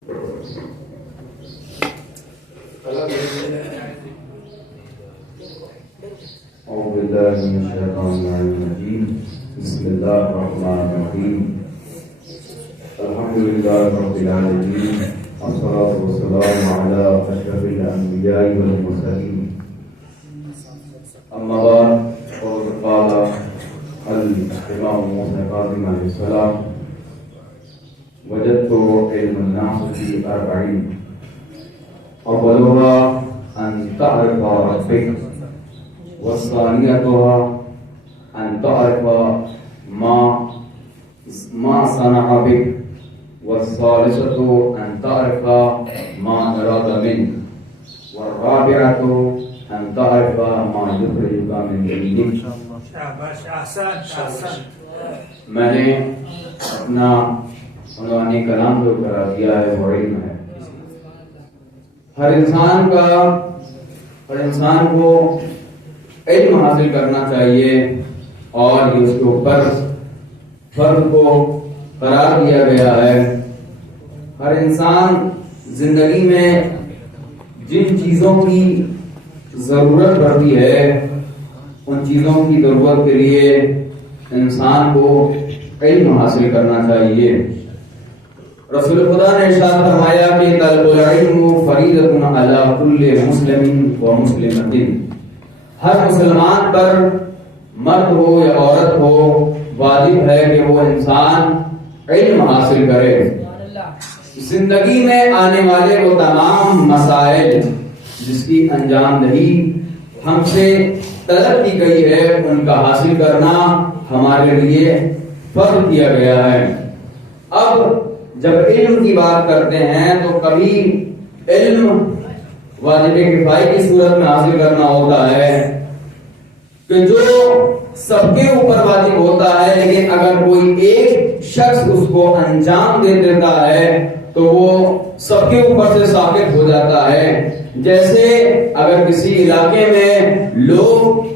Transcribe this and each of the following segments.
أعوذ بالله من الشيطان الرجيم بسم الله الرحمن الرحيم الحمد لله رب العالمين والصلاة والسلام على أشرف الأنبياء والمرسلين أما بعد فقد قال الإمام موسى كاظم عليه السلام وجدت علم الناس في 40 أولها أن تعرف ربك والثانيتها أن تعرف ما صنع بك والثالثة أن تعرف ما أراد منك والرابعة أن تعرف ما يخرجك من دينك. میں نے اپنا عنوان کلام جو کرا دیا ہے وہ علم ہے. ہر انسان کو علم حاصل کرنا چاہیے اور یہ اس کے اوپر فرض کو قرار دیا گیا ہے. ہر انسان زندگی میں جن چیزوں کی ضرورت پڑتی ہے ان چیزوں کی ضرورت کے لیے انسان کو علم حاصل کرنا چاہیے. رسول خدا نے ارشاد فرمایا کہ طلب العلم فریضۃ علی کل مسلم و مسلمۃ. ہر مسلمان پر مرد ہو یا عورت ہو واجب ہے کہ وہ انسان علم حاصل کرے. زندگی میں آنے والے وہ تمام مسائل جس کی انجام دہی ہم سے طلب کی گئی ہے ان کا حاصل کرنا ہمارے لیے فرض کیا گیا ہے. اب جب علم کی بات کرتے ہیں تو کبھی علم واجب کفایہ کی صورت میں حاصل کرنا ہوتا ہے کہ جو سب کے اوپر واجب ہوتا ہے, لیکن اگر کوئی ایک شخص اس کو انجام دے دیتا ہے تو وہ سب کے اوپر سے ساقط ہو جاتا ہے. جیسے اگر کسی علاقے میں لوگ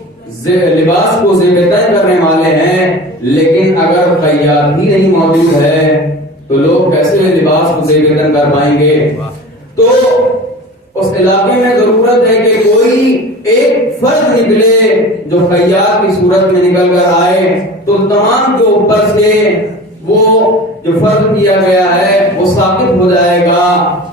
لباس کو زیب تن کرنے والے ہیں لیکن اگر خیاط ہی نہیں موجود ہے تو لوگ کیسے لباس کو زیب تن کر پائیں گے؟ تو اس علاقے میں ضرورت ہے کہ کوئی ایک فرد نکلے جو خیاط کی صورت میں نکل کر آئے تو تمام کے اوپر سے وہ جو فرض کیا گیا ہے وہ ثابت ہو جائے گا.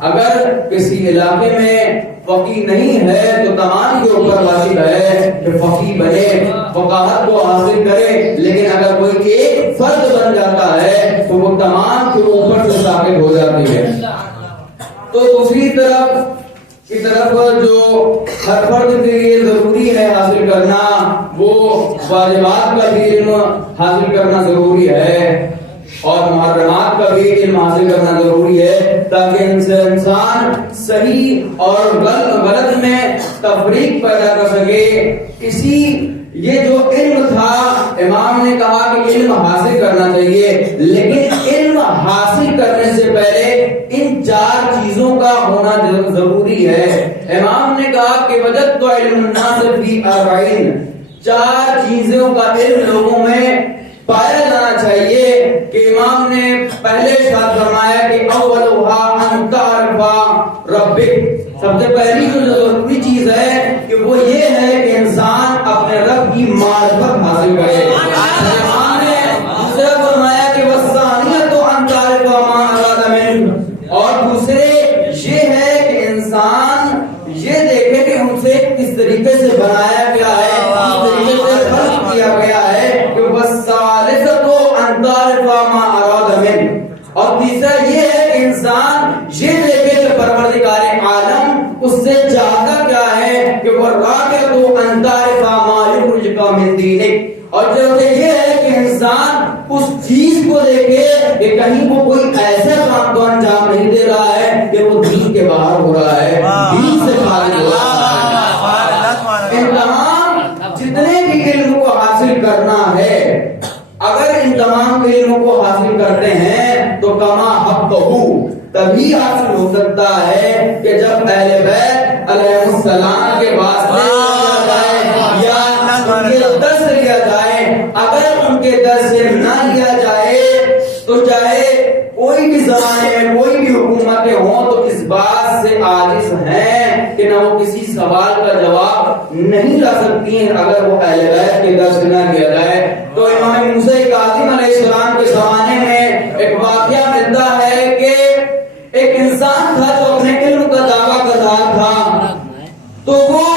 اگر کسی علاقے میں فقیہ نہیں ہے تو تمام کے اوپر واجب ہے کہ فقیہ بنے, فقاہت کو حاصل کرے, لیکن اگر کوئی ایک فرد بن جاتا ہے تو وہ تمام کے اوپر سے ثابت ہو جاتی ہے. تو دوسری طرف کی طرف جو ہر فرد کے لیے ضروری ہے حاصل کرنا وہ واجبات کا بھی علم حاصل کرنا ضروری ہے اور محرمات کا بھی علم حاصل کرنا ضروری ہے تاکہ ان سے انسان صحیح اور غلط میں تفریق پیدا کر سکے. یہ جو علم تھا امام نے کہا کہ علم حاصل کرنا چاہیے, لیکن علم حاصل کرنے سے پہلے ان 4 چیزوں کا ہونا ضروری ہے. امام نے کہا کہ وجدت علم الناس فی 40, 4 چیزوں کا علم لوگوں میں پایا جانا چاہیے. کہ امام نے پہلے ارشاد فرمایا کہ اولھا ان تعرف ربک, سب سے پہلی جو ضروری چیز ہے کہ وہ یہ ہے کہ انسان اپنے رب کی معرفت حاصل کرے. امام نے دوسرا فرمایا کہ والثانیۃ ان تعرف ما اراد منک, اور دوسرے یہ ہے کہ انسان یہ دیکھے کہ ان سے کس طریقے سے بنایا گیا ہے, کس طریقے سے خلق کیا گیا ہے. کہ والثالثۃ ان تعرف ما اراد منک, اور تیسرا یہ ہے کہ انسان یہ دیکھے کہ پروردگار عالم اس سے چاہتا کیا ہے. کہ والرابعۃ ان تعرف ما یخرجک من دینک, اور جو یہ ہے کہ انسان اس چیز کو دیکھے کہ کہیں وہ کوئی ایسا کام تو انجام نہیں دے رہا ہے کہ وہ دین کے باہر ہو رہا ہے, دین سے خارج ہو رہا ہے. ان تمام جتنے بھی علم کو حاصل کرنا ہے, اگر ان تمام علموں کو حاصل کرتے ہیں تو کما حق تبھی حاصل ہو سکتا ہے کہ جب اہل بیت علیہ السلام کے واسطے یا ان کے درس لیا جائے. اگر ان کے درس نہ لیا جائے تو چاہے کوئی بھی زمانے میں کوئی بھی حکومتیں ہوں ناقص ہیں کہ نہ وہ کسی سوال کا جواب نہیں لا سکتی ہیں اگر وہ اہل بیت کے درس نہ لیا جائے. تو امام موسیٰ کاظم علیہ السلام کے زمانے میں ایک واقعہ ملتا ہے کہ ایک انسان تھا جو اپنے علم کا دعویٰ کر رہا تھا. تو وہ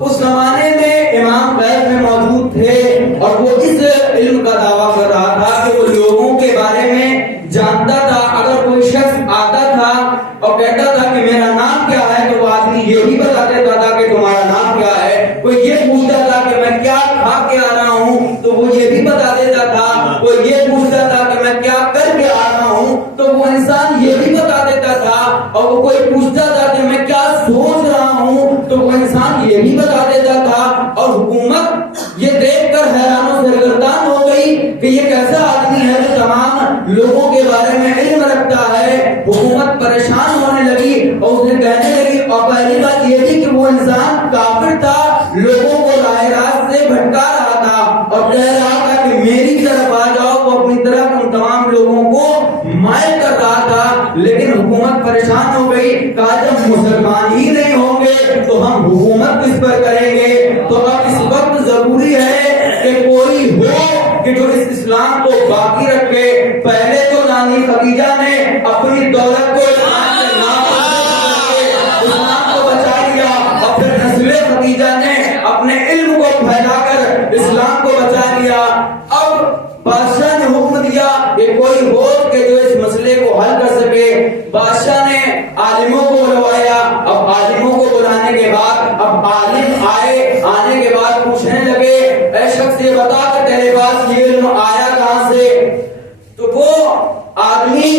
اس زمانے میں امام غیب میں موجود تھے اور وہ اس علم کا دعویٰ کر رہا تھا کہ وہ لوگوں کے بارے میں جانتا تھا. اگر کوئی شخص آتا تھا اور کہتا تھا کہ میرا نام کیا ہے تو وہ آدمی یہ بھی بتا دیتا تھا کہ تمہارا نام کیا ہے. کوئی یہ پوچھتا تھا کہ میں کیا کھا کے آ رہا ہوں تو وہ یہ بھی بتا دیتا تھا. کوئی یہ پوچھتا تھا کہ میں کیا کر کے آ رہا ہوں تو وہ انسان یہ بھی بتا دیتا تھا. اور وہ کوئی پوچھتا تھا کہ میں کیا سوچ رہا ہوں تو وہ انسان یہ بھی بتا دیتا تھا. اور حکومت یہ دیکھ کر حیران و سرگردان ہو گئی کہ یہ کیسا آدمی ہے جو تمام لوگوں کے بارے میں علم رکھتا ہے. حکومت پریشان ہونے لگی اور اس نے کہنے لگی, اور پہلی بات یہ تھی کہ وہ انسان کافر تھا, لوگوں کو راہ راست سے بھٹکا رہا تھا اور کہہ رہا تھا کہ میری طرف آ جاؤ. وہ اپنی طرف ان تمام لوگوں کو مائل کر رہا تھا. لیکن حکومت پریشان ہو گئی, کہا جب مسلمان ہی نہیں ہوں گے تو ہم حکومت کس پر کریں گے. تو اب اس وقت ضروری ہے کہ کوئی ہو کہ جو اس اسلام کو باقی رکھے. پہلے تو نانی خدیجہ نے اپنی دولت کو اسلام کے نام پر اسلام کو بچا لیا اور پھر نسل خدیجہ نے اپنے علم کو پھیلا کر اسلام کو بچا لیا. اب بادشاہ نے حکم دیا کہ کوئی ہو کہ جو اس مسئلے کو حل کر سکے. بادشاہ نے عالموں کو بلوایا. اب عالموں کو بلانے کے بعد اب عالم آئے. آنے کے بعد پوچھنے لگے, اے شخص یہ بتا کہ تیرے پاس یہ علم آیا کہاں سے. تو وہ آدمی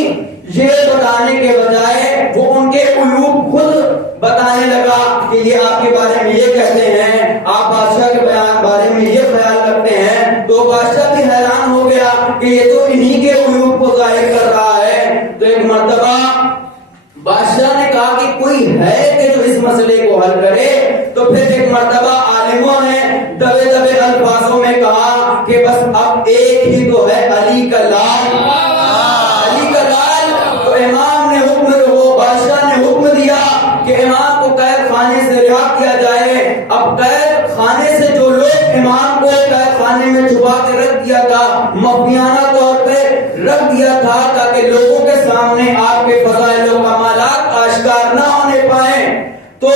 یہ بتانے کے بجائے وہ ان کے علوم خود بتانے لگا کہ یہ آپ کے بارے میں یہ کہتے ہیں, آپ بادشاہ کے بارے میں یہ خیال رکھتے ہیں. تو بادشاہ بھی حیران ہو گیا کہ یہ تو انہی کے علوم کو ظاہر کر رہا ہے. تو ایک مرتبہ بادشاہ نے کہا کہ کوئی ہے کہ جو اس مسئلے کو حل کرے. تو پھر ایک مرتبہ عالموں نے دبے دبے الفاظوں میں کہا کہ بس اب ایک ہی تو ہے, علی کا لال. علی کا لال. تو امام نے بادشاہ نے حکم دیا کہ امام کو قید خانے سے رہا کیا جائے. اب قید خانے سے جو لوگ امام کو قید خانے میں چھپا کے رکھ دیا تھا, مخفیانہ طور پہ رکھ دیا تھا تاکہ لوگوں کے سامنے آپ کے فضائل و کمالات آشکار نہ ہونے پائیں. تو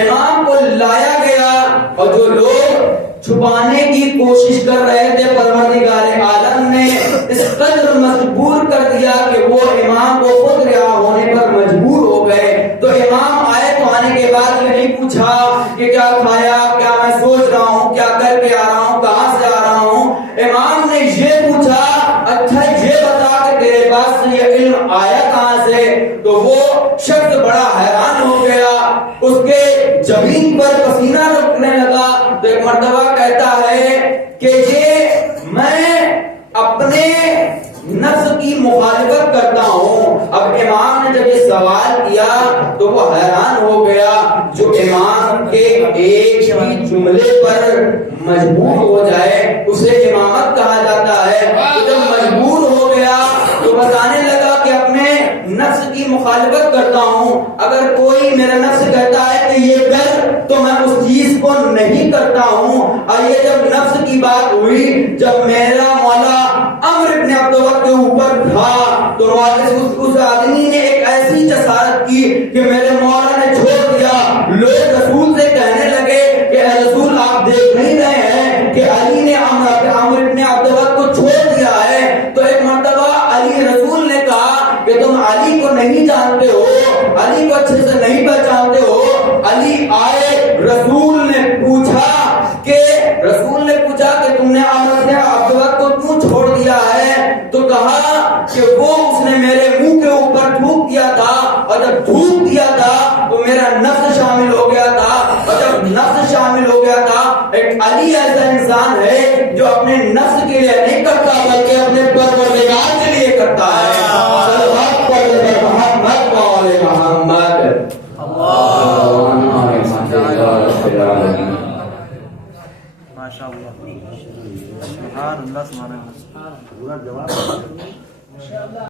امام کو لایا گیا اور جو لوگ چھپانے کی کوشش کر رہے تھے پروردگار عالم نے اس قدر مجبور کر دیا کہ وہ امام کو خود رہا ہونے پر مجبور ہو گئے. تو امام آئے تو آنے کے بعد نہیں پوچھا کہ کیا کھایا, کیا میں سوچ رہا ہوں, کیا کر کے آ رہا ہوں, کہاں سے آ رہا ہوں. امام نے یہ پوچھا, اچھا یہ بتا کہ تیرے پاس یہ علم آیا کہاں سے. تو وہ شخص بڑا حیران ہو گیا, اس کے جبین پر پسینہ رکنے لگا. تو ایک مرتبہ کہتا ہے کہ یہ میں اپنے نفس کی مخالفت کرتا ہوں. اب امام نے جب یہ سوال کیا تو وہ حیران ہو گیا. جو امام کے ایک ہی جملے پر مجبور ہو جائے اسے امامت کہا جاتا ہے. تو جب مجبور ہو گیا تو بتانے لگا کہ اپنے نفس کی مخالفت کرتا ہوں. اگر کوئی میرا نفس کہتا ہے کہ یہ کر تو میں اس چیز کو نہیں کرتا ہوں. اور یہ جب نفس کی بات ہوئی, جب میرا مولا عمرو ابن عبدالوہاب کے اوپر تھا تو اس آدمی نے ایک ایسی جسارت کی کہ میرے مولا نے چھوڑ دیا. لوگ رسول سے کہنے لگے کہ اے رسول آپ دیکھ نہیں رہے ہیں کہ علی نے عمرو ابن عبدالوہاب کو چھوڑ دیا ہے. تو ایک مرتبہ علی رسول نے کہا کہ تم علی کو نہیں جانتے ہو, علی کو اچھے سے نہیں پہچانتے ہو. علی آئے, رسول نے پوچھا کہ تم نے عمرو ابن عبدالوہاب کو کیوں چھوڑ دیا ہے. تو کہا کہ وہ اس نے میرے منہ کے اوپر تھوک دیا تھا, اور جب تھوک دیا تھا تو میرا نفس شامل ہو گیا تھا, اور جب نفس شامل ہو گیا تھا. ایک علی ایسا انسان ہے جو اپنے نفس کے لیے نہیں کرتا بلکہ اپنے پروردگار کے لیے کرتا ہے.